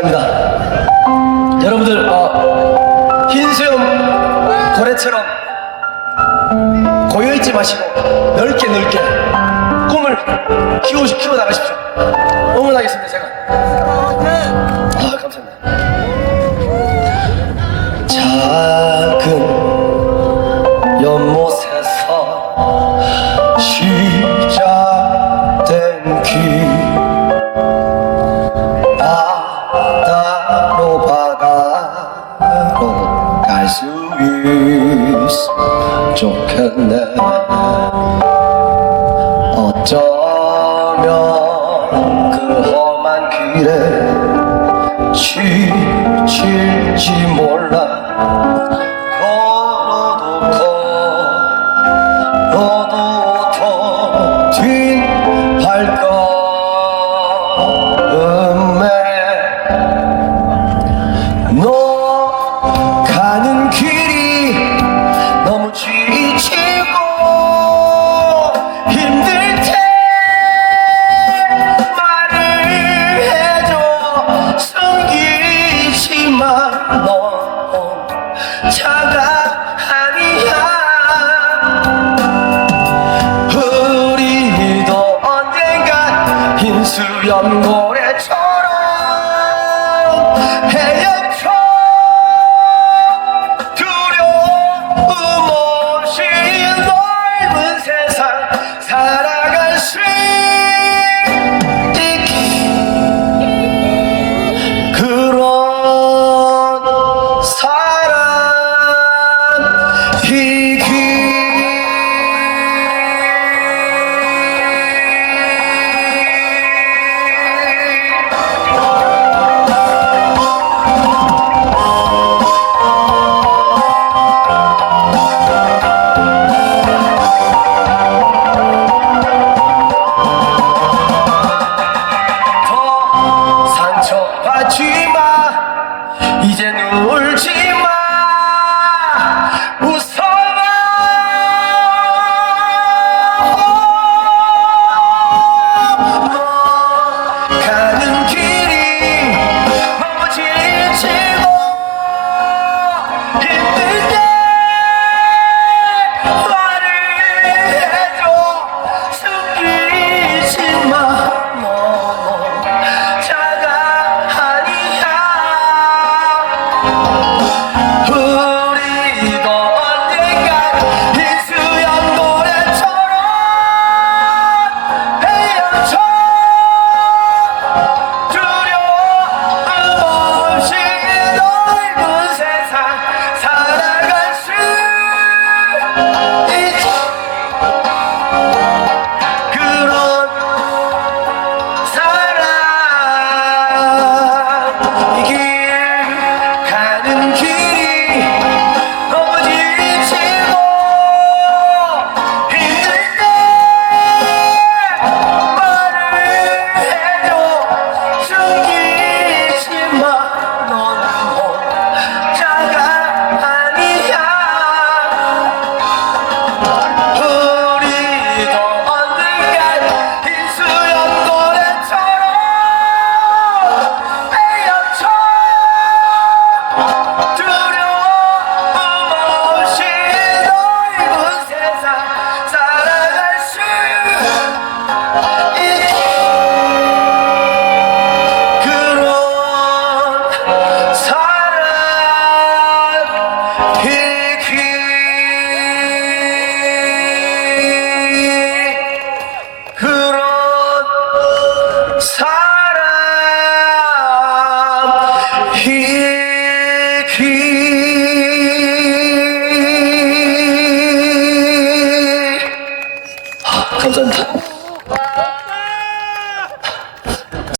감사합니다. 여러분들 어, 흰 수염 고래처럼 고여 있지 마시고 넓게 넓게 꿈을 키워 키워 나가십시오. 응원하겠습니다 제가. 아, 감사합니다. 자. 수 있으면 좋겠네. 어쩌면 그 험한 길에 지칠지 몰라. 뭐 너 차가 아니야. 우리도 언젠가 흰수염고